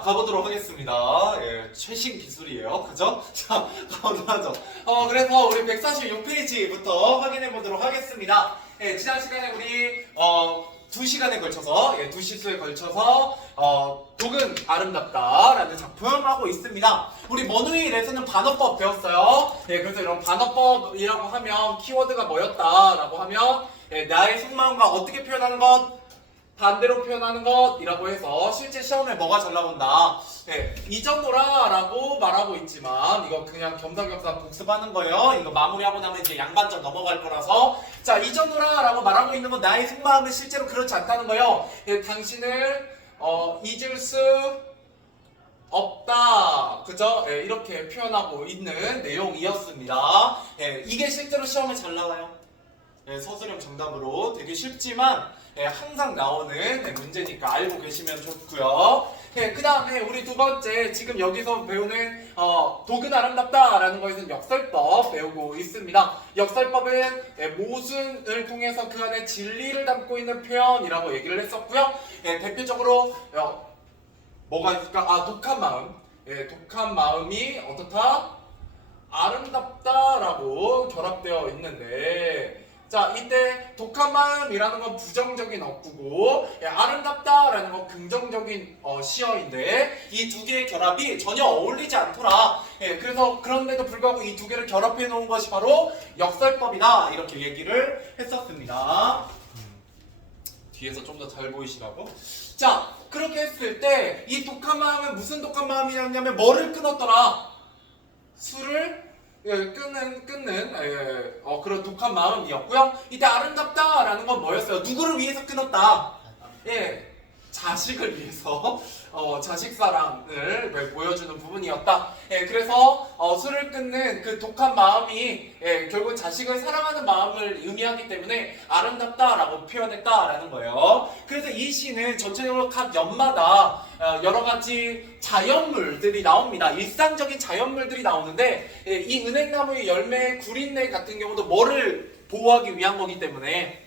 가보도록 하겠습니다. 예, 최신 기술이에요. 그죠? 자, 가보도록 하죠. 그래서 우리 146페이지부터 확인해 보도록 하겠습니다. 예, 지난 시간에 우리 2시간에 걸쳐서, 2시수에 걸쳐서 독은 아름답다라는 작품 하고 있습니다. 우리 머누일에서는 반어법 배웠어요. 예, 그래서 이런 반어법이라고 하면 키워드가 뭐였다라고 하면 나의 속마음과 어떻게 표현하는 것, 반대로 표현하는 것이라고 해서 실제 시험에 뭐가 잘 나온다. 이전노라 라고 말하고 있지만 이거 그냥 겸사겸사 복습하는 거예요. 이거 마무리하고 나면 이제 양반전 넘어갈 거라서. 자, 이전노라 라고 말하고 있는 건 나의 속마음은 실제로 그렇지 않다는 거예요. 당신을 잊을 수 없다. 그죠? 이렇게 표현하고 있는 내용이었습니다. 이게 실제로 시험에 잘 나와요. 서술형 정답으로 되게 쉽지만 항상 나오는 문제니까 알고 계시면 좋고요. 그 다음에 우리 두 번째 지금 여기서 배우는 독은 아름답다 라는 거에서는 역설법 배우고 있습니다. 역설법은 모순을 통해서 그 안에 진리를 담고 있는 표현이라고 얘기를 했었고요. 대표적으로 뭐가 있을까? 독한 마음. 독한 마음이 어떻다? 아름답다 라고 결합되어 있는데, 자, 이때 독한 마음이라는 건 부정적인 어구고 아름답다라는 건 긍정적인 시어인데 이 두 개의 결합이 전혀 어울리지 않더라. 그래서 그런데도 불구하고 이 두 개를 결합해 놓은 것이 바로 역설법이다. 이렇게 얘기를 했었습니다. 뒤에서 좀 더 잘 보이시라고. 자, 그렇게 했을 때 이 독한 마음은 무슨 독한 마음이었냐면 뭐를 끊었더라? 술을 끊는 그런 독한 마음이었고요. 이때 아름답다라는 건 뭐였어요? 누구를 위해서 끊었다? 자식을 위해서 자식 사랑을 보여주는 부분이었다. 그래서 술을 끊는 그 독한 마음이 결국 자식을 사랑하는 마음을 의미하기 때문에 아름답다라고 표현했다라는 거예요. 그래서 이 시는 전체적으로 각 연마다 여러 가지 자연물들이 나옵니다. 일상적인 자연물들이 나오는데 이 은행나무의 열매, 구린내 같은 경우도 뭐를 보호하기 위한 거기 때문에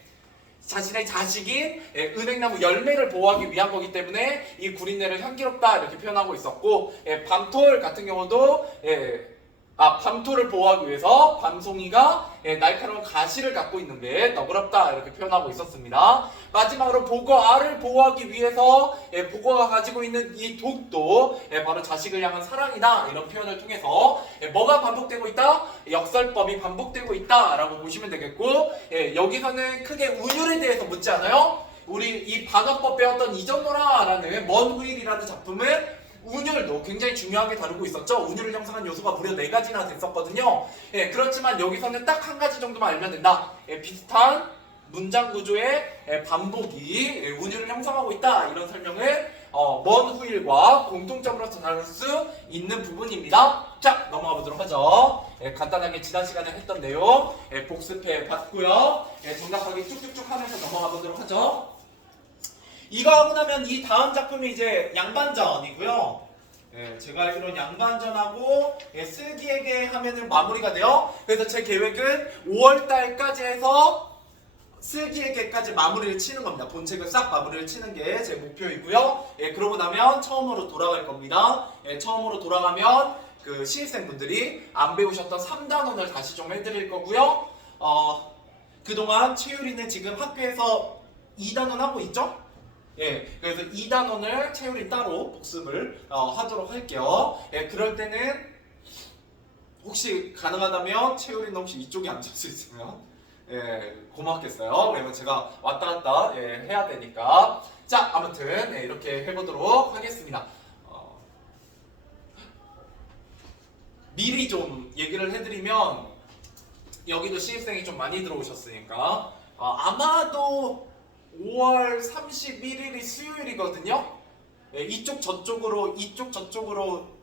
자신의 자식인 은행나무 열매를 보호하기 위한 거기 때문에 이 구린내를 향기롭다 이렇게 표현하고 있었고, 밤톨 같은 경우도 밤톨을 보호하기 위해서 밤송이가 날카로운 가시를 갖고 있는 게 너그럽다 이렇게 표현하고 있었습니다. 마지막으로 복어알을 보호하기 위해서 복어가 가지고 있는 이 독도 바로 자식을 향한 사랑이다 이런 표현을 통해서 뭐가 반복되고 있다? 역설법이 반복되고 있다 라고 보시면 되겠고, 여기서는 크게 운율에 대해서 묻지 않아요. 우리 이 반어법 배웠던 이전노라라는 먼 후일이라는 작품은 운율도 굉장히 중요하게 다루고 있었죠. 운율을 형성한 요소가 무려 4가지나 됐었거든요. 그렇지만 여기서는 딱 한 가지 정도만 알면 된다. 비슷한 문장 구조의 반복이 운율을 형성하고 있다. 이런 설명을 먼 후일과 공통점으로서 다룰 수 있는 부분입니다. 자, 넘어가 보도록 하죠. 간단하게 지난 시간에 했던 내용 복습해 봤고요. 정답하기 쭉쭉쭉 하면서 넘어가 보도록 하죠. 이거 하고 나면 이 다음 작품이 이제 양반전이고요. 제가 알기로는 양반전하고 슬기에게 하면은 마무리가 돼요. 그래서 제 계획은 5월달까지 해서 슬기에게까지 마무리를 치는 겁니다. 본책을 싹 마무리를 치는 게 제 목표이고요. 그러고 나면 처음으로 돌아갈 겁니다. 처음으로 돌아가면 그 신입생분들이 안 배우셨던 3단원을 다시 좀 해드릴 거고요. 그동안 최유리는 지금 학교에서 2단원 하고 있죠? 그래서 2단원을 채율이 따로 복습을 하도록 할게요. 그럴 때는 혹시 가능하다면 채율이는 혹시 이쪽에 앉을 수 있으면 고맙겠어요. 왜냐면 제가 왔다 갔다 해야 되니까. 자, 아무튼 이렇게 해보도록 하겠습니다. 미리 좀 얘기를 해드리면 여기도 신입생이 좀 많이 들어오셨으니까 아마도 5월 31일이 수요일이거든요. 이쪽 저쪽으로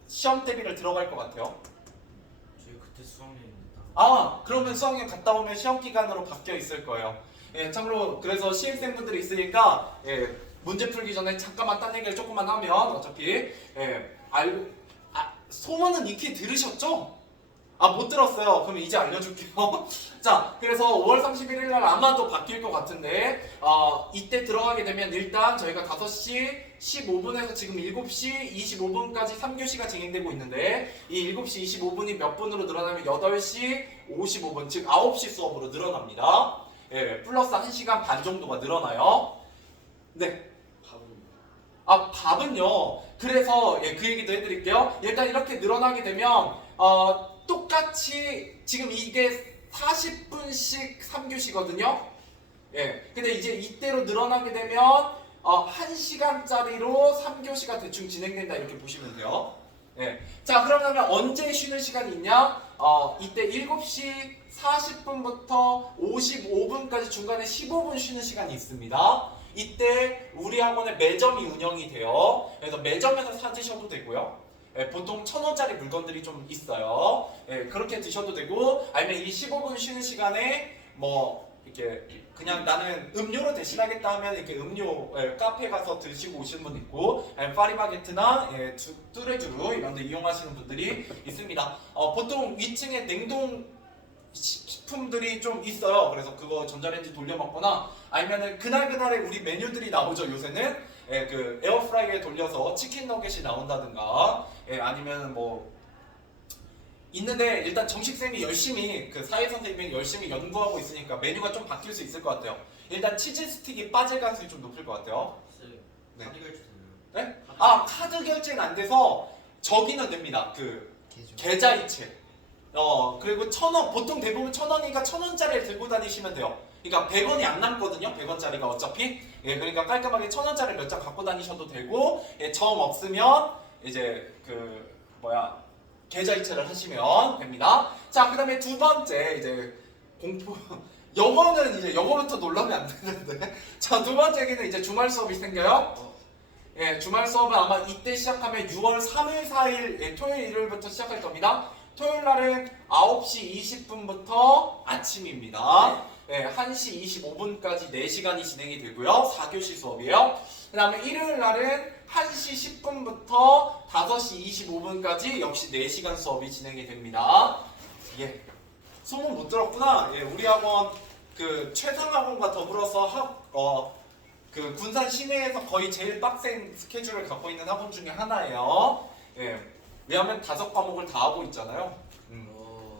시험 대비를 들어갈 것 같아요. 저희 그때 수학여행입니다. 그러면 수학여행 갔다 오면 시험 기간으로 바뀌어 있을 거예요. 참고로 그래서 신입생분들이 있으니까 문제 풀기 전에 잠깐만 딴 얘기를 조금만 하면 어차피 알고 소문은 익히 들으셨죠? 아, 못 들었어요. 그럼 이제 알려줄게요. 자, 그래서 5월 31일 날 아마도 바뀔 것 같은데, 이때 들어가게 되면 일단 저희가 5시 15분에서 지금 7시 25분까지 3교시가 진행되고 있는데, 이 7시 25분이 몇 분으로 늘어나면 8시 55분, 즉 9시 수업으로 늘어납니다. 예, 플러스 1시간 반 정도가 늘어나요. 네. 아, 밥은요. 그래서 예, 그 얘기도 해드릴게요. 일단 이렇게 늘어나게 되면 똑같이 지금 이게 40분씩 3교시거든요. 예. 근데 이제 이때로 늘어나게 되면 1시간짜리로 3교시가 대충 진행된다 이렇게 보시면 돼요. 예. 자, 그러면 언제 쉬는 시간이 있냐? 이때 7시 40분부터 55분까지 중간에 15분 쉬는 시간이 있습니다. 이때 우리 학원에 매점이 운영이 돼요. 그래서 매점에서 사드셔도 되고요. 예, 보통 1,000원짜리 물건들이 좀 있어요. 예, 그렇게 드셔도 되고, 아니면 이 15분 쉬는 시간에 뭐 이렇게 그냥 나는 음료로 대신하겠다 하면 이렇게 음료 카페 가서 드시고 오시는 분 있고, 아니면 파리바게트나 뚜레쥬르 이런 데 이용하시는 분들이 있습니다. 보통 위층에 냉동 식품들이 좀 있어요. 그래서 그거 전자레인지 돌려 먹거나 아니면은 그날그날에 우리 메뉴들이 나오죠. 요새는 그 에어프라이기에 돌려서 치킨 너겟이 나온다든가 아니면 뭐 있는데, 일단 정식쌤이 열심히 그 사회 선생님이 열심히 연구하고 있으니까 메뉴가 좀 바뀔 수 있을 것 같아요. 일단 치즈 스틱이 빠질 가능성이 좀 높을 것 같아요. 네. 카드 결제 되나요? 네? 아, 카드 결제는 안 돼서 저기는 됩니다. 그 계좌이체. 그리고 1,000원, 보통 대부분 1,000원이니까 1,000원짜리를 들고 다니시면 돼요. 그러니까 100원이 안 남거든요. 100원짜리가 어차피. 예, 그러니까 깔끔하게 1,000원짜리 몇 장 갖고 다니셔도 되고, 점 없으면 이제 계좌이체를 하시면 됩니다. 자, 그다음에 두 번째 이제 공포 영어는 이제 영어부터 놀라면 안 되는데. 자, 두 번째 기는 이제 주말 수업이 생겨요. 예, 주말 수업은 아마 이때 시작하면 6월 3일, 4일, 토요일, 일요일부터 시작할 겁니다. 토요일 날은 9시 20분부터 아침입니다. 네, 1시 25분까지 4시간이 진행이 되고요. 4교시 수업이에요. 그 다음에 일요일 날은 1시 10분부터 5시 25분까지 역시 4시간 수업이 진행이 됩니다. 예. 소문 못 들었구나. 예, 우리 학원 그 최상학원과 더불어서 그 군산 시내에서 거의 제일 빡센 스케줄을 갖고 있는 학원 중에 하나예요. 예. 왜냐하면 5과목을 다 하고 있잖아요.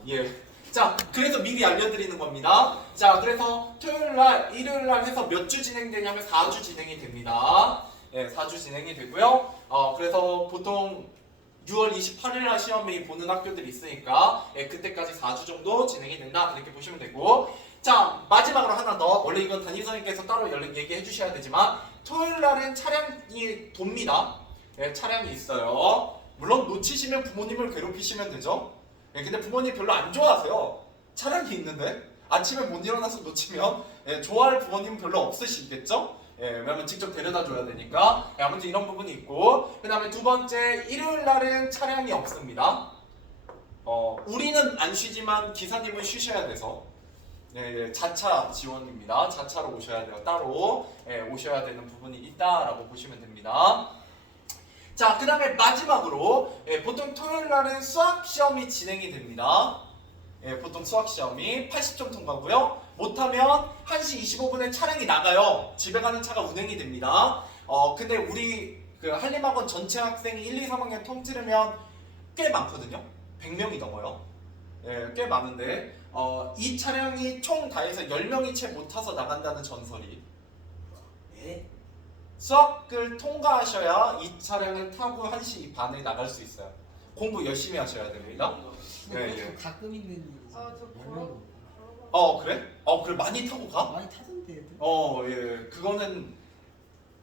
예. 자, 그래서 미리 알려드리는 겁니다. 자, 그래서 토요일날, 일요일날 해서 몇 주 진행되냐면 4주 진행이 됩니다. 예, 4주 진행이 되고요. 그래서 보통 6월 28일날 시험이 보는 학교들이 있으니까 그때까지 4주 정도 진행이 된다 이렇게 보시면 되고, 자, 마지막으로 하나 더. 원래 이건 담임선생님께서 따로 얘기해 주셔야 되지만 토요일날은 차량이 돕니다. 예, 차량이 있어요. 물론 놓치시면 부모님을 괴롭히시면 되죠. 근데 부모님 별로 안 좋아하세요. 차량이 있는데 아침에 못 일어나서 놓치면 좋아할 부모님 별로 없으시겠죠? 왜냐면 직접 데려다 줘야 되니까. 아무튼 이런 부분이 있고, 그 다음에 두 번째, 일요일 날은 차량이 없습니다. 우리는 안 쉬지만 기사님은 쉬셔야 돼서 자차 지원입니다. 자차로 오셔야 돼요. 따로 오셔야 되는 부분이 있다라고 보시면 됩니다. 자, 그 다음에 마지막으로 보통 토요일 날은 수학 시험이 진행이 됩니다. 보통 수학 시험이 80점 통과고요. 못하면 1시 25분에 차량이 나가요. 집에 가는 차가 운행이 됩니다. 근데 우리 그 한림학원 전체 학생이 1, 2, 3학년 통틀으면 꽤 많거든요. 100명이 넘어요. 꽤 많은데 이 차량이 총 다 해서 10명이 채 못 타서 나간다는 전설이. 수학을 통과하셔야 이 차량을 타고 1시 반에 나갈 수 있어요. 공부 열심히 하셔야 됩니다. 네, 가끔 있는 일이지. 그래? 그래 많이 타고 가? 많이 타던데. 예. 그거는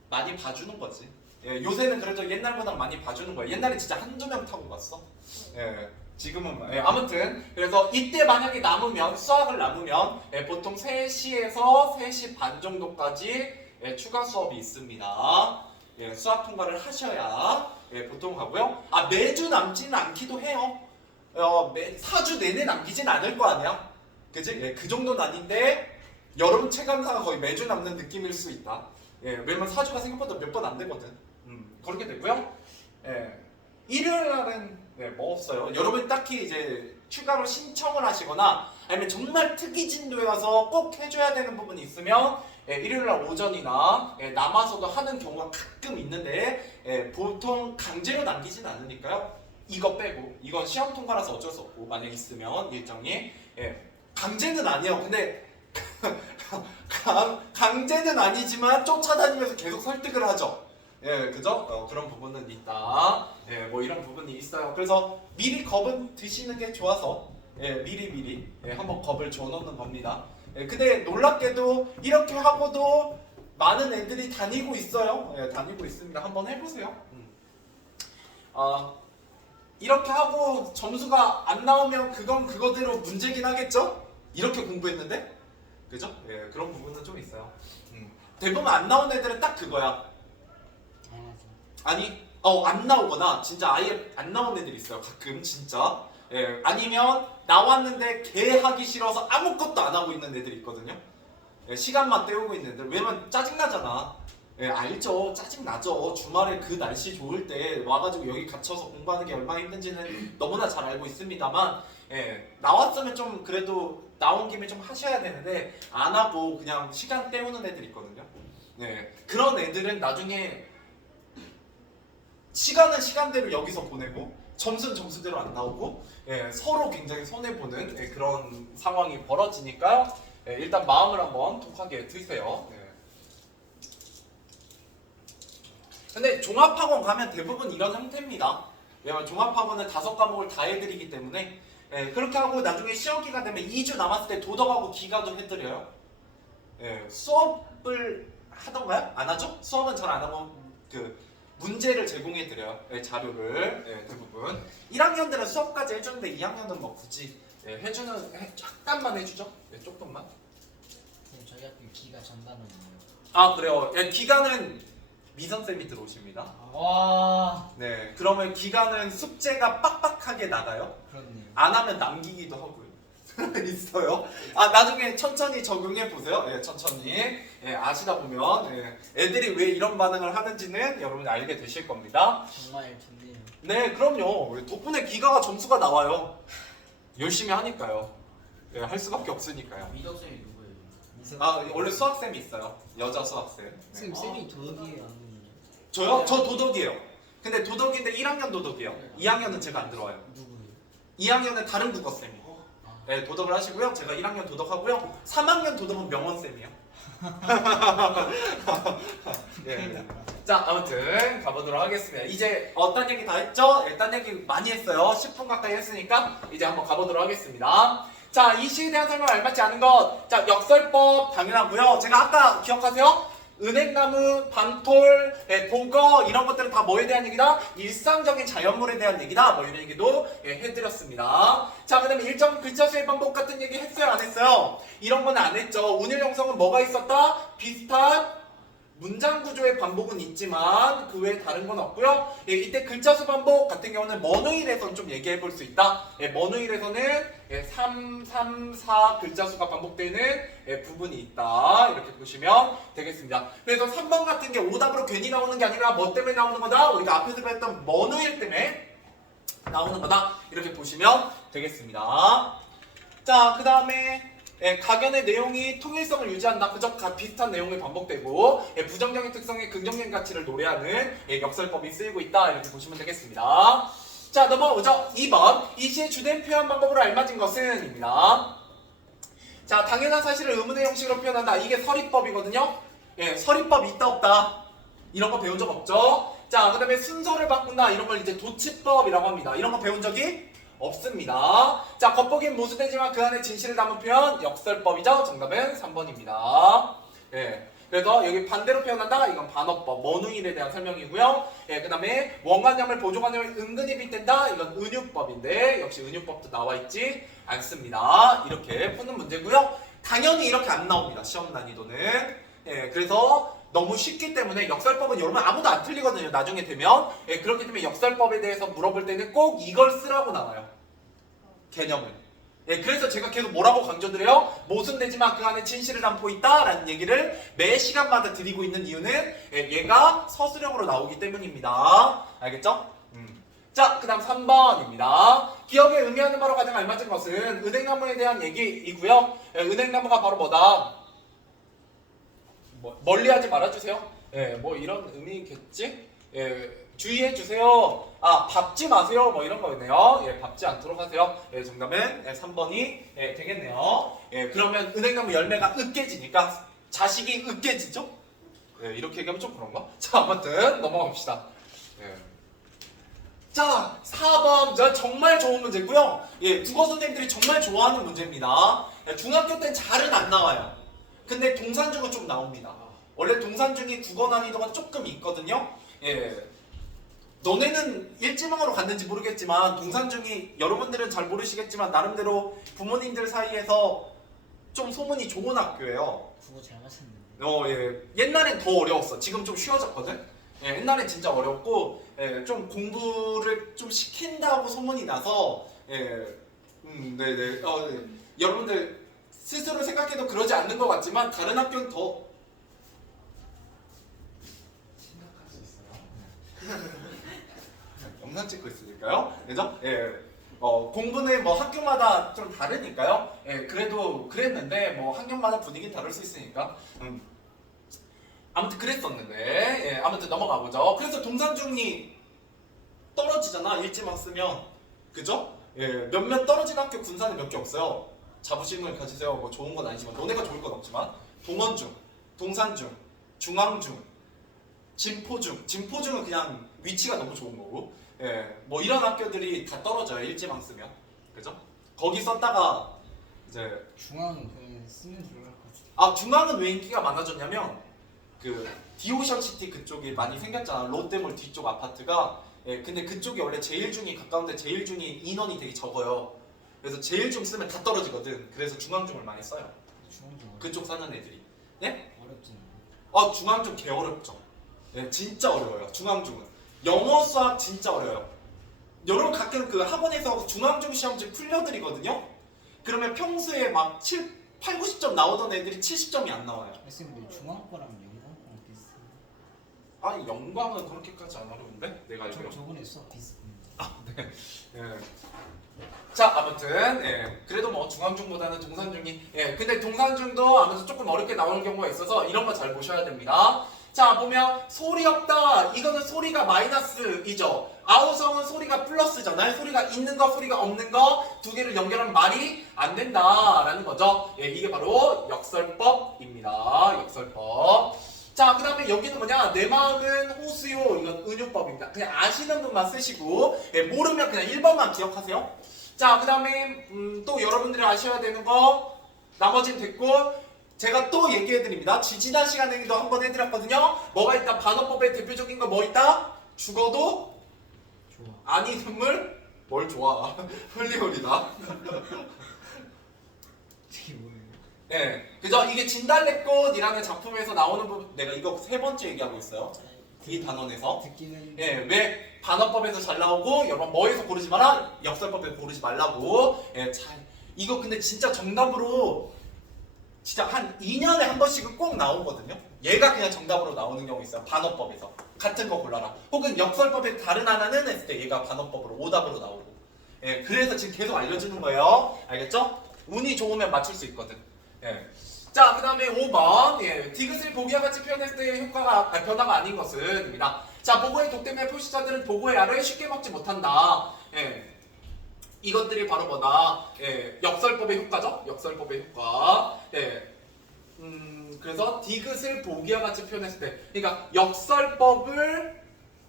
많이 봐주는 거지. 요새는 그래도 옛날보다 많이 봐주는 거야. 옛날에 진짜 한두 명 타고 갔어. 지금은 아무튼 그래서 이때 만약에 남으면 수학을 남으면 보통 3시에서 3시 반 정도까지 추가 수업이 있습니다. 수학 통과를 하셔야 보통 하고요. 매주 남지는 않기도 해요. 4주 내내 남기진 않을 거 아니야. 그치? 그 정도는 아닌데 여러분 체감상은 거의 매주 남는 느낌일 수 있다. 왜냐면 4주가 생각보다 몇 번 안 되거든. 그렇게 되고요. 일요일 날은 네, 뭐 없어요. 여러분 딱히 이제 추가로 신청을 하시거나 아니면 정말 특이 진도여서 꼭 해줘야 되는 부분이 있으면 일요일날 오전이나 남아서도 하는 경우가 가끔 있는데 보통 강제로 남기진 않으니까요. 이거 빼고 이건 시험 통과라서 어쩔 수 없고 만약 있으면 일정이 강제는 아니에요. 근데 강제는 아니지만 쫓아다니면서 계속 설득을 하죠. 그죠? 그런 부분은 있다. 뭐 이런 부분이 있어요. 그래서 미리 겁은 드시는 게 좋아서 미리 한번 겁을 줘놓는 겁니다. 근데 놀랍게도 이렇게 하고도 많은 애들이 다니고 있어요. 다니고 있습니다. 한번 해보세요. 이렇게 하고 점수가 안 나오면 그건 그거대로 문제긴 하겠죠? 이렇게 공부했는데? 그죠? 그런 부분은 좀 있어요. 대부분 안 나온 애들은 딱 그거야. 아니, 안 나오거나 진짜 아예 안 나온 애들이 있어요. 가끔 진짜. 아니면 나왔는데 개 하기 싫어서 아무것도 안 하고 있는 애들이 있거든요. 시간만 때우고 있는 애들. 왜냐면 짜증나잖아. 알죠. 짜증나죠. 주말에 그 날씨 좋을 때 와가지고 여기 갇혀서 공부하는 게 얼마나 힘든지는 너무나 잘 알고 있습니다만 나왔으면 좀 그래도 나온 김에 좀 하셔야 되는데 안 하고 그냥 시간 때우는 애들 있거든요. 그런 애들은 나중에 시간은 시간대로 여기서 보내고 점수는 점수대로 안 나오고 서로 굉장히 손해보는 그런 상황이 벌어지니까요. 일단 마음을 한번 독하게 드세요. 근데 종합학원 가면 대부분 이런 형태입니다. 왜냐면 종합학원은 5과목을 다 해드리기 때문에 그렇게 하고 나중에 시험기가 되면 2주 남았을 때 도덕하고 기가도 해드려요. 수업을 하던가요? 안 하죠? 수업은 잘 안 하고 문제를 제공해드려요. 자료를 대부분 1학년들은 수업까지 해주는데 2학년은 뭐 굳이 잠깐만 해주죠. 조금만. 저희 학교 기가 전담은 뭐예요? 아 그래요. 기가는 미선쌤이 들어오십니다. 와 그러면 기가는 숙제가 빡빡하게 나가요. 그렇네요. 안 하면 남기기도 하고요. 있어요. 나중에 천천히 적응해 보세요. 천천히. 아시다 보면 애들이 왜 이런 반응을 하는지는 여러분이 알게 되실 겁니다. 정말 좋네요. 네, 그럼요. 덕분에 기가가 점수가 나와요. 열심히 하니까요. 할 수밖에 없으니까요. 미덕생이 누구예요? 원래 수학쌤이 있어요. 여자 수학쌤. 쌤 쌤이 도덕이에요 아니면 저요? 저 도덕이에요. 근데 도덕인데 1학년 도덕이에요. 2학년은 제가 안 들어와요. 누구예요? 2학년은 다른 국어쌤이에요. 도덕을 하시고요. 제가 1학년 도덕하고요. 3학년 도덕은 명원쌤이요. 자, 아무튼 가보도록 하겠습니다. 이제 딴 얘기 다 했죠? 딴 얘기 많이 했어요. 10분 가까이 했으니까 이제 한번 가보도록 하겠습니다. 자, 이 시에 대한 설명을 알맞지 않은 것. 자, 역설법 당연하고요. 제가 아까 기억하세요? 은행나무, 밤톨, 보거 이런 것들은 다 뭐에 대한 얘기다? 일상적인 자연물에 대한 얘기다. 뭐 이런 얘기도 해드렸습니다. 자, 그다음에 일정 글자 수의 반복 같은 얘기 했어요? 안 했어요? 이런 건 안 했죠. 운율 형성은 뭐가 있었다? 비슷한 문장 구조의 반복은 있지만 그 외에 다른 건 없고요. 이때 글자 수 반복 같은 경우는 머누일에서는 좀 얘기해 볼 수 있다. 머누일에서는 3, 3, 4 글자 수가 반복되는 부분이 있다. 이렇게 보시면 되겠습니다. 그래서 3번 같은 게 오답으로 괜히 나오는 게 아니라 뭐 때문에 나오는 거다? 우리가 앞에서 배웠던 머누일 때문에 나오는 거다. 이렇게 보시면 되겠습니다. 자, 그 다음에 각연의 내용이 통일성을 유지한다. 그저 비슷한 내용이 반복되고 부정적인 특성의 긍정적인 가치를 노래하는 역설법이 쓰이고 있다. 이렇게 보시면 되겠습니다. 자, 넘어오죠. 2번 이 시의 주된 표현 방법으로 알맞은 것은 입니다. 자, 당연한 사실을 의문의 형식으로 표현한다. 이게 서리법이거든요. 서리법 있다 없다 이런 거 배운 적 없죠. 자, 그 다음에 순서를 바꾼다. 이런 걸 이제 도치법이라고 합니다. 이런 거 배운 적이 없습니다. 자, 겉보기엔 모순되지만 그 안에 진실을 담은 표현 역설법이죠. 정답은 3번입니다. 그래서 여기 반대로 표현한다. 이건 반어법, 머누일에 대한 설명이고요. 그 다음에 원관념을 보조관념을 은근히 빗댄다. 이건 은유법인데 역시 은유법도 나와 있지 않습니다. 이렇게 푸는 문제고요. 당연히 이렇게 안 나옵니다. 시험 난이도는. 그래서 너무 쉽기 때문에 역설법은 여러분 아무도 안 틀리거든요. 나중에 되면. 그렇기 때문에 역설법에 대해서 물어볼 때는 꼭 이걸 쓰라고 나와요. 개념을. 그래서 제가 계속 뭐라고 강조드려요? 모순되지만 그 안에 진실을 담고 있다 라는 얘기를 매 시간마다 드리고 있는 이유는 얘가 서술형으로 나오기 때문입니다. 알겠죠? 자, 자, 그 다음 3번입니다. 기억에 의미하는 바로 가장 알맞은 것은 은행나무에 대한 얘기이고요. 은행나무가 바로 뭐다? 멀리하지 말아주세요. 뭐 이런 의미겠지? 주의해주세요. 밟지 마세요. 뭐 이런 거네요. 밟지 않도록 하세요. 정답은 3번이 되겠네요. 그러면 은행나무 열매가 으깨지니까 자식이 으깨지죠? 이렇게 얘기하면 좀 그런가? 자, 아무튼 넘어가 봅시다. 자, 4번. 자, 정말 좋은 문제고요. 국어 선생님들이 정말 좋아하는 문제입니다. 중학교 땐 잘은 안 나와요. 근데 동산중은 좀 나옵니다. 원래 동산중이 국어 난이도가 조금 있거든요. 너네는 일지망으로 갔는지 모르겠지만 동산중이 여러분들은 잘 모르시겠지만 나름대로 부모님들 사이에서 좀 소문이 좋은 학교예요. 국어 잘 맞췄는데. 옛날엔 더 어려웠어. 지금 좀 쉬워졌거든. 옛날엔 진짜 어렵고 좀 공부를 좀 시킨다고 소문이 나서 네네. 여러분들 스스로 생각해도 그러지 않는 것 같지만 다른 학교는 더 심각할 수 있어요. 영상 찍고 있으니까요. 그죠? 공부는 뭐 학교마다 좀 다르니까요. 그래도 그랬는데 뭐 학년마다 분위기 다를 수 있으니까. 아무튼 그랬었는데 아무튼 넘어가 보죠. 그래서 동산중이 떨어지잖아. 일지망 쓰면. 그죠? 몇몇 떨어진 학교 군산에 몇 개 없어요. 자부심을 가지세요. 뭐 좋은 건 아니지만 너네가 좋을 건 없지만 동원중, 동산중, 중앙중, 진포중. 진포중은 그냥 위치가 너무 좋은 거고. 뭐 이런 학교들이 다 떨어져요. 일지망 쓰면. 그죠? 거기 썼다가 이제 중앙은 그냥 쓰면 들어갈 것 같아. 중앙은 왜 인기가 많아졌냐면 그 디오션시티 그쪽이 많이 생겼잖아. 롯데몰 뒤쪽 아파트가. 근데 그쪽이 원래 제일중이 가까운데 제일중이 인원이 되게 적어요. 그래서 제일중 쓰면 다 떨어지거든. 그래서 중앙중을 많이 써요. 중앙중 그쪽 사는 애들이. 네? 어렵진 않아. 중앙중 개 어렵죠. 진짜 어려워요. 중앙중은. 영어 수학 진짜 어려워요. 여러분 가끔 그 학원에서 중앙중 시험지 풀려드리거든요. 그러면 평소에 막 8, 90점 나오던 애들이 70점이 안 나와요. 근데 중앙 거랑 영광 거랑 비슷해. 영광은 그렇게까지 안 어려운데? 내가 알기로. 저번에 수업 비슷해. 자, 아무튼 그래도 뭐 중앙중보다는 동산중이 근데 동산중도 아무튼 조금 어렵게 나오는 경우가 있어서 이런 거 잘 보셔야 됩니다. 자, 보면 소리 없다. 이거는 소리가 마이너스이죠. 아우성은 소리가 플러스잖아요. 소리가 있는 거, 소리가 없는 거 두 개를 연결하면 말이 안 된다라는 거죠. 이게 바로 역설법입니다. 역설법. 자, 그 다음에 여기는 뭐냐? 내 마음은 호수요. 이건 은유법입니다. 그냥 아시는 분만 쓰시고 모르면 그냥 1번만 기억하세요. 자, 그 다음에 또 여러분들이 아셔야 되는 거 나머지는 됐고 제가 또 얘기해드립니다. 지난 시간에도 한번 해드렸거든요. 뭐가 있다? 반어법의 대표적인 거 뭐 있다? 죽어도 좋아. 아니 눈물? 뭘 좋아? 헐리홀이다. 이게 뭐예요? 그죠? 이게 진달래꽃이라는 작품에서 나오는 부분 내가 이거 3번째 얘기하고 있어요. 이 단원에서. 듣기는 왜 반어법에서 잘 나오고 여러분 뭐에서 고르지 마라? 역설법에서 고르지 말라고. 이거 근데 진짜 정답으로 진짜 한 2년에 한 번씩은 꼭 나오거든요. 얘가 그냥 정답으로 나오는 경우 있어요. 반어법에서 같은 거 골라라. 혹은 역설법의 다른 하나는 했을 때 얘가 반어법으로 오답으로 나오고. 그래서 지금 계속 알려주는 거예요. 알겠죠? 운이 좋으면 맞출 수 있거든. 자, 그 다음에 5번. 디귿을 보기와 같이 표현했을 때의 효과가 변화가 아닌 것은입니다. 자, 보고의 독대면 표시자들은 보고의 알을 쉽게 먹지 못한다. 이것들이 바로 뭐다? 역설법의 효과죠? 역설법의 효과. 그래서 디귿을 보기와 같이 표현했을 때, 그러니까 역설법을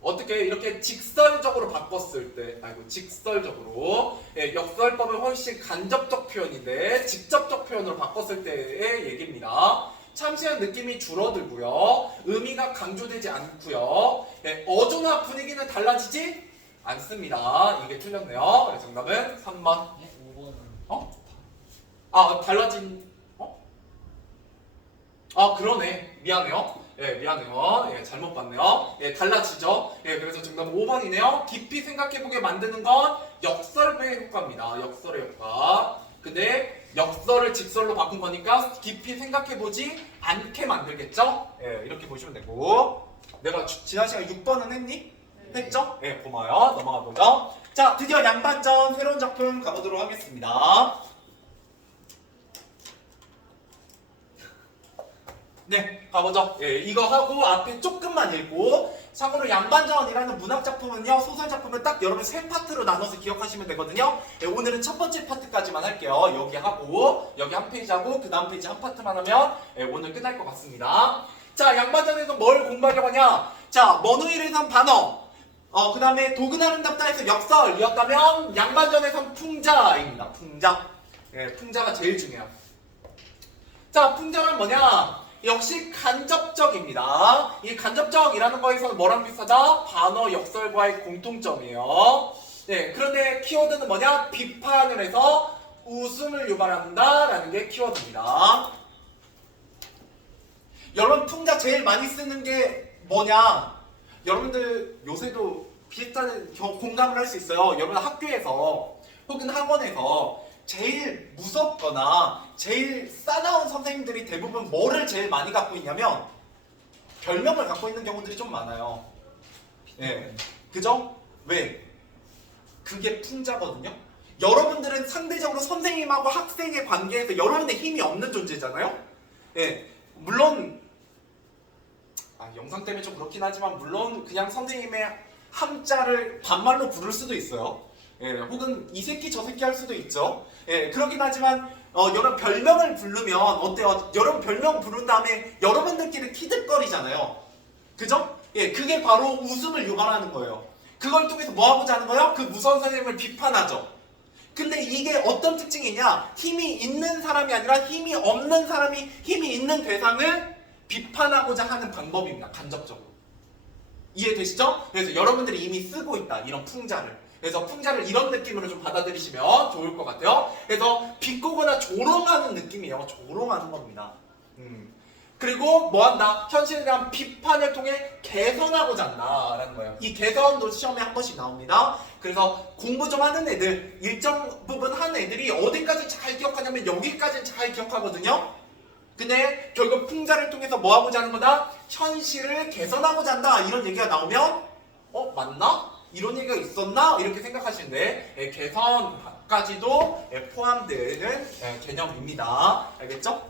어떻게 이렇게 직설적으로 바꿨을 때, 직설적으로 역설법은 훨씬 간접적 표현인데 직접적 표현으로 바꿨을 때의 얘기입니다. 참신한 느낌이 줄어들고요, 의미가 강조되지 않고요, 어조나 분위기는 달라지지 않습니다. 이게 틀렸네요. 그래서 정답은 3번. 5번은 달라진 그러네. 미안해요. 미안해요. 잘못 봤네요. 달라지죠. 그래서 정답은 5번이네요. 깊이 생각해보게 만드는 건 역설의 효과입니다. 역설의 효과. 근데 역설을 직설로 바꾼 거니까 깊이 생각해보지 않게 만들겠죠? 이렇게 보시면 되고. 내가 지난 시간 6번은 했니? 했죠? 네, 고마워요. 넘어가 보죠. 자, 드디어 양반전 새로운 작품 가보도록 하겠습니다. 네, 가보죠. 예, 이거 하고 앞에 조금만 읽고 참고로 양반전이라는 문학작품은요, 소설작품은 딱 여러분 세 파트로 나눠서 기억하시면 되거든요. 예, 오늘은 첫 번째 파트까지만 할게요. 여기 하고 여기 한 페이지 하고 그 다음 페이지 한 파트만 하면 예, 오늘 끝날 것 같습니다. 자, 양반전에서 뭘 공부하려고 하냐? 자, 먼우일에선 반어, 그 다음에 독은 아름답다에서 역설이었다면 양반전에선 풍자입니다. 풍자. 예, 풍자가 제일 중요해요. 자, 풍자는 뭐냐? 역시 간접적입니다. 이 간접적이라는 거에서는 뭐랑 비슷하다? 반어 역설과의 공통점이에요. 네, 그런데 키워드는 뭐냐? 비판을 해서 웃음을 유발한다라는 게 키워드입니다. 여러분, 풍자 제일 많이 쓰는 게 뭐냐? 여러분들 요새도 비슷한 공감을 할 수 있어요. 여러분 학교에서 혹은 학원에서 제일 무섭거나 제일 싸나운 선생님들이 대부분 뭐를 제일 많이 갖고 있냐면 별명을 갖고 있는 경우들이 좀 많아요. 네, 그죠? 왜? 그게 풍자거든요. 여러분들은 상대적으로 선생님하고 학생의 관계에서 여러분의 힘이 없는 존재잖아요. 네, 물론 영상 때문에 좀 그렇긴 하지만 물론 그냥 선생님의 함자를 반말로 부를 수도 있어요. 예, 혹은 이 새끼 저 새끼 할 수도 있죠. 예, 그러긴 하지만 여러분 별명을 부르면 어때요? 여러분 별명 부른 다음에 여러분들끼리 키득거리잖아요. 그죠? 예, 그게 바로 웃음을 유발하는 거예요. 그걸 통해서 뭐 하고자 하는 거예요? 그 무서운 선생님을 비판하죠. 근데 이게 어떤 특징이냐? 힘이 있는 사람이 아니라 힘이 없는 사람이 힘이 있는 대상을 비판하고자 하는 방법입니다. 간접적으로. 이해되시죠? 그래서 여러분들이 이미 쓰고 있다. 이런 풍자를. 그래서 풍자를 이런 느낌으로 좀 받아들이시면 좋을 것 같아요. 그래서 비꼬거나 조롱하는 느낌이에요. 조롱하는 겁니다. 그리고 뭐한다? 현실에 대한 비판을 통해 개선하고자 한다라는 거예요. 이 개선도 시험에 한 번씩 나옵니다. 그래서 공부 좀 하는 애들, 일정 부분 하는 애들이 어디까지 잘 기억하냐면 여기까지는 잘 기억하거든요. 근데 결국 풍자를 통해서 뭐 하고자 하는 거다? 현실을 개선하고자 한다. 이런 얘기가 나오면 맞나? 이런 얘기가 있었나? 이렇게 생각하시는데 개선까지도 포함되는 개념입니다. 알겠죠?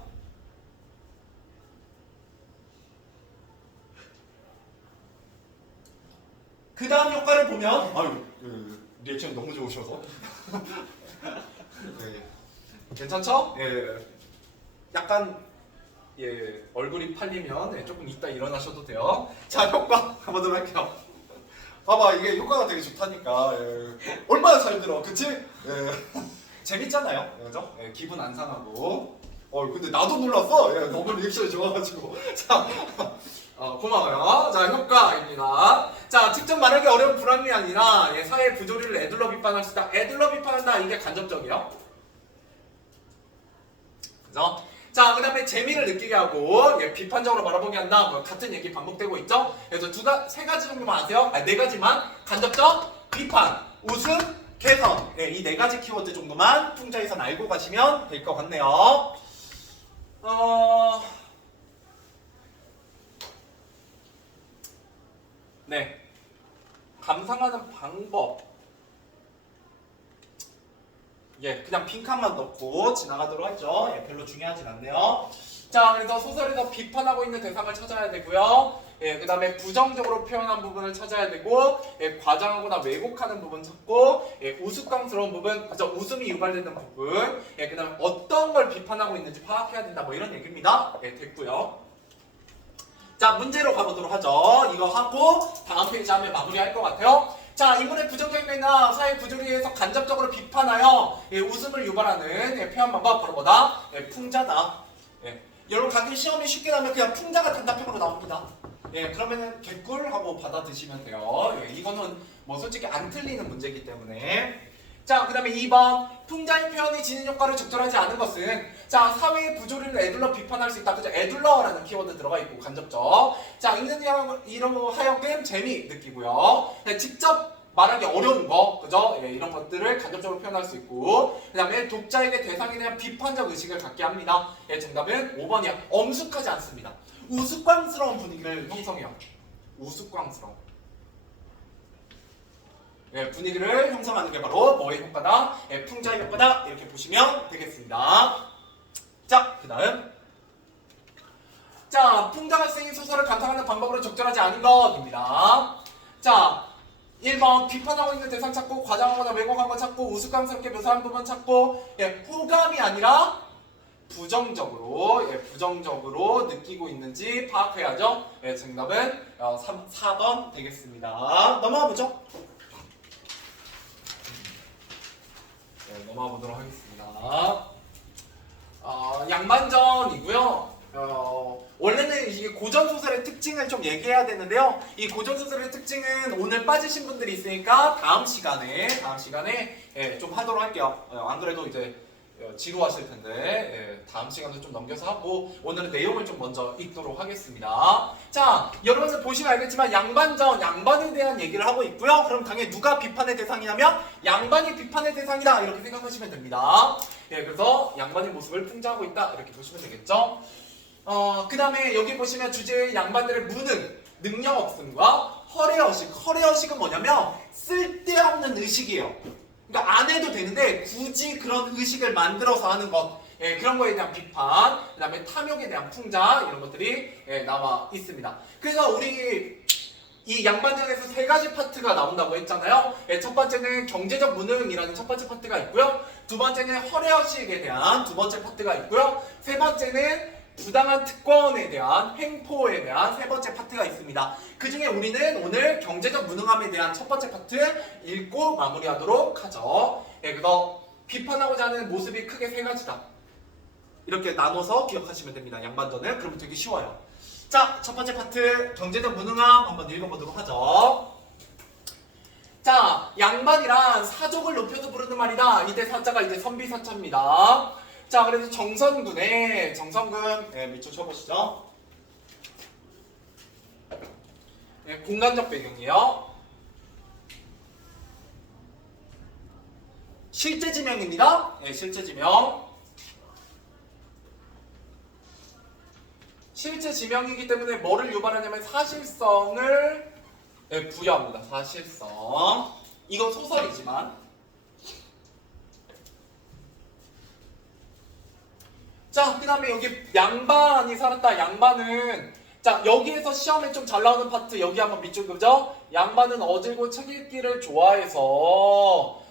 그 다음 효과를 보면 리액션 너무 좋으셔서 네. 괜찮죠? 예. 약간 얼굴이 팔리면 조금 이따 일어나셔도 돼요. 자, 효과 가보도록 할게요. 봐봐, 이게 효과가 되게 좋다니까. 예. 얼마나 잘 들어, 그치? 예. 재밌잖아요, 그죠? 예, 기분 안 상하고. 근데 나도 놀랐어. 예, 너무 리액션이 좋아가지고. 자, 고마워요. 자, 효과입니다. 자, 직접 말하기 어려운 불합리 아니라 사회 부조리를 에둘러 비판할 수 있다. 에둘러 비판한다. 이게 간접적이요. 그죠? 자, 그 다음에 재미를 느끼게 하고 비판적으로 바라보게 한다. 뭐 같은 얘기 반복되고 있죠? 그래서 세 가지 정도만 아세요? 네 가지만. 간접적, 비판, 웃음, 개선. 이 네 가지 키워드 정도만 풍자에선 알고 가시면 될 것 같네요. 네. 감상하는 방법. 그냥 빈칸만 넣고 지나가도록 하죠. 별로 중요하진 않네요. 자, 그래서 소설에서 비판하고 있는 대상을 찾아야 되고요. 그 다음에 부정적으로 표현한 부분을 찾아야 되고, 과장하거나 왜곡하는 부분 찾고, 우스꽝스러운 부분, 웃음이 유발되는 부분, 그 다음에 어떤 걸 비판하고 있는지 파악해야 된다. 뭐 이런 얘기입니다. 됐고요. 자, 문제로 가보도록 하죠. 이거 하고 다음 페이지 하면 마무리할 것 같아요. 자, 인물의 부정적인 면이나 사회 구조에 의해서 간접적으로 비판하여 웃음을 유발하는 표현 방법 바로 뭐다? 풍자다. 여러분 가끔 시험이 쉽게 나면 그냥 풍자가 단답형으로 나옵니다. 그러면은 개꿀하고 받아 드시면 돼요. 이거는 뭐 솔직히 안 틀리는 문제이기 때문에. 자, 그 다음에 2번 풍자의 표현이 지닌 효과를 적절하지 않은 것은 자, 사회의 부조리를 에둘러 비판할 수 있다. 그죠? 에둘러라는 키워드 들어가 있고 간접적. 자, 읽는 이로 하여금 재미 느끼고요. 직접 말하기 어려운 거, 그죠? 이런 것들을 간접적으로 표현할 수 있고, 그 다음에 독자에게 대상에 대한 비판적 의식을 갖게 합니다. 정답은 5번이야. 엄숙하지 않습니다. 우스꽝스러운 분위기를 형성해요. 우스꽝스러운. 분위기를 형성하는 게 바로 뭐의 효과다? 풍자의 효과다. 이렇게 보시면 되겠습니다. 자, 그 다음. 자, 풍자가 쓰인 소설을 감상하는 방법으로 적절하지 않은 것입니다. 자, 1번 비판하고 있는 대상 찾고 과장하거나 왜곡한 거 찾고 우스꽝스럽게 묘사한 부분 찾고 호감이 아니라 부정적으로 느끼고 있는지 파악해야죠. 정답은 4번 되겠습니다. 넘어가 보죠. 넘어가 보도록 하겠습니다. 양반전이고요. 원래는 이게 고전소설의 특징을 좀 얘기해야 되는데요. 이 고전소설의 특징은 오늘 빠지신 분들이 있으니까 다음 시간에 좀 하도록 할게요. 안 그래도 이제 지루하실 텐데 다음 시간에 좀 넘겨서 하고 오늘은 내용을 좀 먼저 읽도록 하겠습니다. 자, 여러분들 보시면 알겠지만 양반에 대한 얘기를 하고 있고요. 그럼 당연히 누가 비판의 대상이냐면 양반이 비판의 대상이다 이렇게 생각하시면 됩니다. 그래서 양반의 모습을 풍자하고 있다 이렇게 보시면 되겠죠. 그 다음에 여기 보시면 주제의 양반들의 무능, 능력 없음과 허례허식은 뭐냐면 쓸데없는 의식이에요. 그러니까 안 해도 되는데 굳이 그런 의식을 만들어서 하는 것, 그런 거에 대한 비판, 그 다음에 탐욕에 대한 풍자 이런 것들이 나와 있습니다. 그래서 우리 이 양반전에서 세 가지 파트가 나온다고 했잖아요. 첫 번째는 경제적 무능이라는 첫 번째 파트가 있고요. 두 번째는 허례허식에 대한 두 번째 파트가 있고요. 세 번째는 부당한 특권에 대한 횡포에 대한 세 번째 파트가 있습니다. 그 중에 우리는 오늘 경제적 무능함에 대한 첫 번째 파트 읽고 마무리하도록 하죠. 그래서 비판하고자 하는 모습이 크게 세 가지다. 이렇게 나눠서 기억하시면 됩니다. 양반전은. 그러면 되게 쉬워요. 자, 첫 번째 파트 경제적 무능함 한번 읽어보도록 하죠. 자, 양반이란 사족을 높여서 부르는 말이다. 이때 사자가 이제 선비사자입니다. 자, 그래서 정선군 밑줄 쳐보시죠. 공간적 배경이요. 실제 지명입니다. 실제 지명. 실제 지명이기 때문에 뭐를 유발하냐면 사실성을 부여합니다. 사실성. 이건 소설이지만. 자, 그 다음에 여기 양반이 살았다. 양반은 자, 여기에서 시험에 좀 잘 나오는 파트 여기 한번 밑줄 그죠? 양반은 어질고 책 읽기를 좋아해서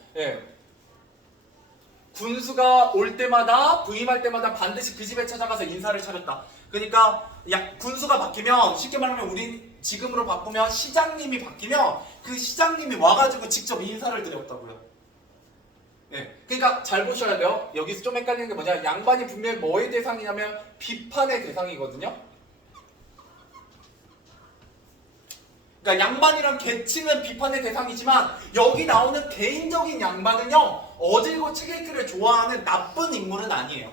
군수가 올 때마다 부임할 때마다 반드시 그 집에 찾아가서 인사를 차렸다. 그러니까 군수가 바뀌면 쉽게 말하면 우리 지금으로 바꾸면 시장님이 바뀌면 그 시장님이 와가지고 직접 인사를 드렸다고요. 그러니까 잘 보셔야 돼요. 여기서 좀 헷갈리는 게 뭐냐? 양반이 분명히 뭐의 대상이냐면 비판의 대상이거든요. 그러니까 양반이란 계층은 비판의 대상이지만 여기 나오는 개인적인 양반은요 어질고 책 읽기를 좋아하는 나쁜 인물은 아니에요.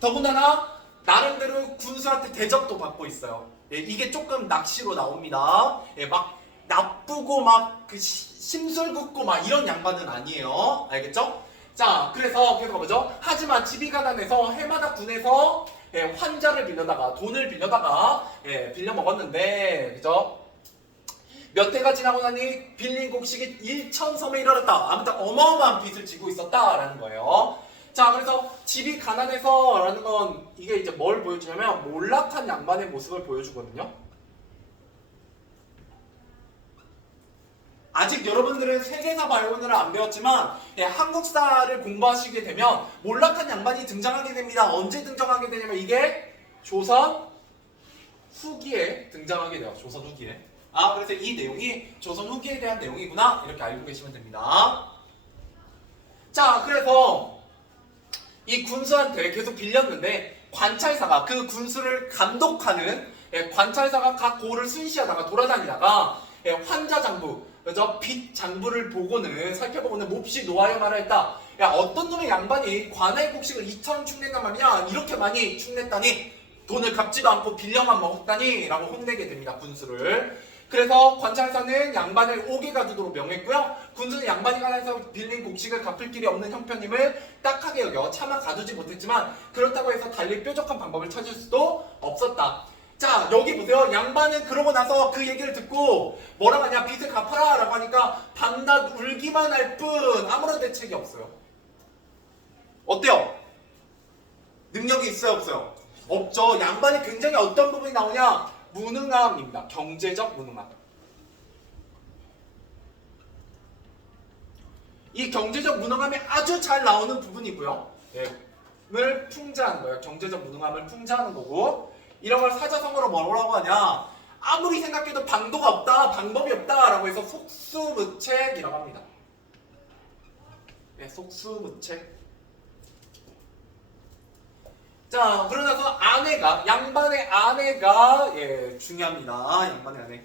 더군다나 나름대로 군수한테 대접도 받고 있어요. 이게 조금 낚시로 나옵니다. 막 나쁘고 막 그 심술 굽고 막 이런 양반은 아니에요. 알겠죠? 자, 그래서 뭐죠? 하지만 집이 가난해서 해마다 군에서 환자를 빌려다가 돈을 빌려다가 빌려 먹었는데 그죠? 몇 해가 지나고 나니 빌린 곡식이 1,000섬에 이르렀다. 아무튼 어마어마한 빚을 지고 있었다라는 거예요. 자, 그래서 집이 가난해서라는 건 이게 이제 뭘 보여주냐면 몰락한 양반의 모습을 보여주거든요. 아직 여러분들은 세계사 발론을 안 배웠지만 한국사를 공부하시게 되면 몰락한 양반이 등장하게 됩니다. 언제 등장하게 되냐면 이게 조선 후기에 등장하게 돼요. 조선 후기에. 그래서 이 내용이 조선 후기에 대한 내용이구나 이렇게 알고 계시면 됩니다. 자, 그래서 이 군수한테 계속 빌렸는데 관찰사가 그 군수를 감독하는 관찰사가 각 고를 순시하다가 돌아다니다가 환자장부 그래서 빚 장부를 살펴보고는 몹시 노하여 말하였다. 야, 어떤 놈의 양반이 관아의 곡식을 2,000원 축낸단 말이야. 이렇게 많이 축냈다니 돈을 갚지도 않고 빌려만 먹었다니 라고 혼내게 됩니다. 군수를. 그래서 관찰사는 양반을 옥에 가두도록 명했고요. 군수는 양반이 가난해서 빌린 곡식을 갚을 길이 없는 형편임을 딱하게 여겨 차마 가두지 못했지만 그렇다고 해서 달리 뾰족한 방법을 찾을 수도 없었다. 자, 여기 보세요. 양반은 그러고 나서 그 얘기를 듣고 뭐라고 하냐? 빚을 갚아라 라고 하니까 밤낮 울기만 할 뿐 아무런 대책이 없어요. 어때요? 능력이 있어요, 없어요? 없죠. 양반이 굉장히 어떤 부분이 나오냐? 무능함입니다. 경제적 무능함. 이 경제적 무능함이 아주 잘 나오는 부분이고요. 을 풍자하는 거예요. 경제적 무능함을 풍자하는 거고, 이런 걸 사자성어로 뭐라고 하냐? 아무리 생각해도 방도가 없다, 방법이 없다라고 해서 속수무책이라고 합니다. 속수무책. 자, 그러나서 아내가, 양반의 아내가 중요합니다. 양반의 아내.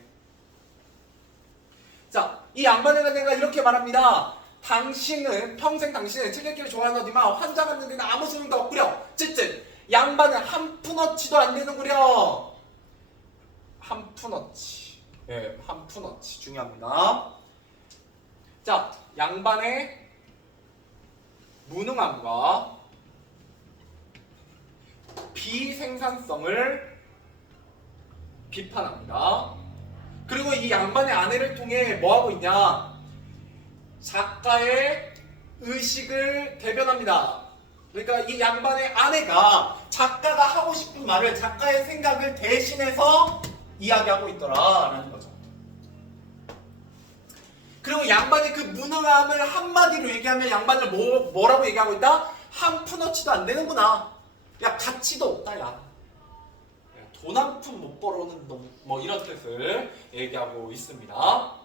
자, 이 양반의 아내가 이렇게 말합니다. 당신은 평생 당신은 책 읽기를 좋아하더니만 환자 같는 데는 아무 소용도 없구려. 쯧쯧. 양반은 한 푼어치도 안 되는구려. 한 푼어치. 한 푼어치 중요합니다. 자, 양반의 무능함과 비생산성을 비판합니다. 그리고 이 양반의 아내를 통해 뭐하고 있냐? 작가의 의식을 대변합니다. 그러니까 이 양반의 아내가 작가가 하고 싶은 말을, 작가의 생각을 대신해서 이야기하고 있더라라는 거죠. 그리고 양반의 그 무능함을 한마디로 얘기하면 양반을 뭐라고 얘기하고 있다? 한 푼어치도 안 되는구나. 야, 가치도 없다, 야. 돈 한 푼 못 벌어는 뭐 이런 뜻을 얘기하고 있습니다.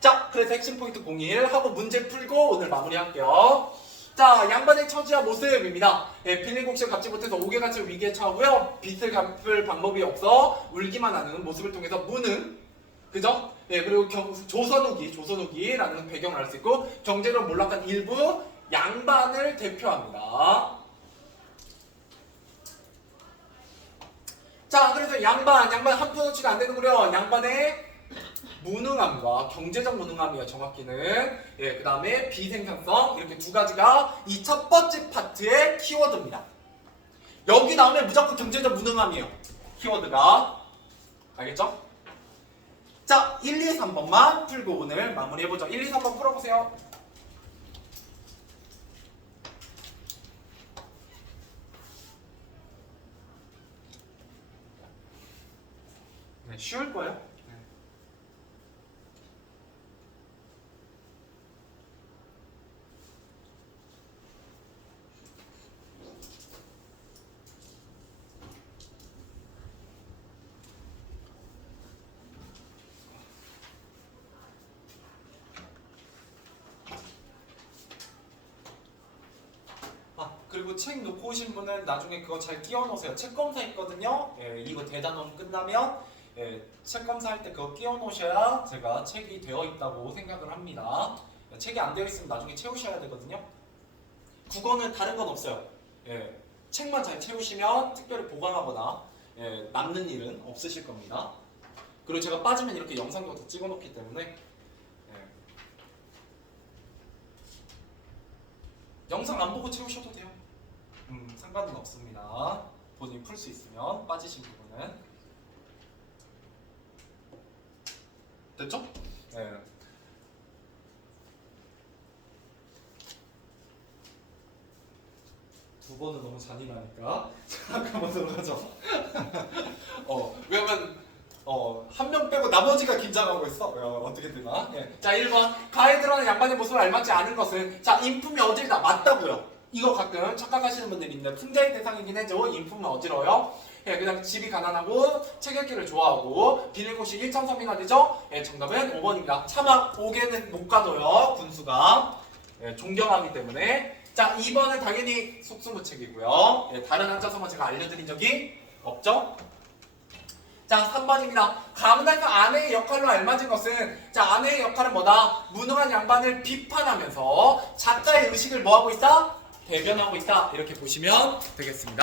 자, 그래서 핵심 포인트 01 하고 문제 풀고 오늘 마무리할게요. 자, 양반의 처지와 모습입니다. 빌린 곡식을 갚지 못해서 옥에 갇혀 위기에 처하고요. 빚을 갚을 방법이 없어 울기만 하는 모습을 통해서 무능, 그죠? 그리고 조선후기라는 배경을 알 수 있고, 경제로 몰락한 일부 양반을 대표합니다. 자, 그래서 양반 한 푼어치가 안 되는구려. 양반의 무능함과 경제적 무능함이에요, 정확히는. 그 다음에 비생산성, 이렇게 두 가지가 이 첫 번째 파트의 키워드입니다. 여기 나오면 무조건 경제적 무능함이에요, 키워드가. 알겠죠? 자, 1, 2, 3번만 풀고 오늘 마무리해보죠. 1, 2, 3번 풀어보세요. 네, 쉬울 거예요. 그리고 책 놓고 오신 분은 나중에 그거 잘 끼워 놓으세요. 책 검사 있거든요. 이거 대단원 끝나면 책 검사할 때 그거 끼워 놓으셔야 제가 책이 되어 있다고 생각을 합니다. 책이 안 되어 있으면 나중에 채우셔야 되거든요. 국어는 다른 건 없어요. 책만 잘 채우시면 특별히 보강하거나 남는 일은 없으실 겁니다. 그리고 제가 빠지면 이렇게 영상도 찍어 놓기 때문에 영상 안 보고 채우셔도 돼요. 상관은 없습니다. 본인이 풀 수 있으면 빠지신 부분은. 됐죠? 네. 두 번은 너무 잔인하니까 한번 들어가죠. 왜냐면 한 명 빼고 나머지가 긴장하고 있어. 어떻게 되나? 자, 1번. 가에 드러난 양반의 모습을 알맞지 않은 것은, 자, 인품이 어질다. 맞다고요. 이거 가끔 착각하시는 분들이 있는데 풍자의 대상이긴 해죠. 인품은 어지러워요. 그다음 집이 가난하고 책 읽기를 좋아하고 빌린 곳이 1.3이나 되죠. 정답은 5번입니다. 차마 5개는 못 가둬요, 군수가. 존경하기 때문에. 자, 2번은 당연히 속수무책이고요. 다른 한자성어 제가 알려드린 적이 없죠. 자, 3번입니다. 가문에서 아내의 역할로 알맞은 것은, 자, 아내의 역할은 뭐다? 무능한 양반을 비판하면서 작가의 의식을 뭐하고 있다? 대변하고 있다. 이렇게 보시면 되겠습니다.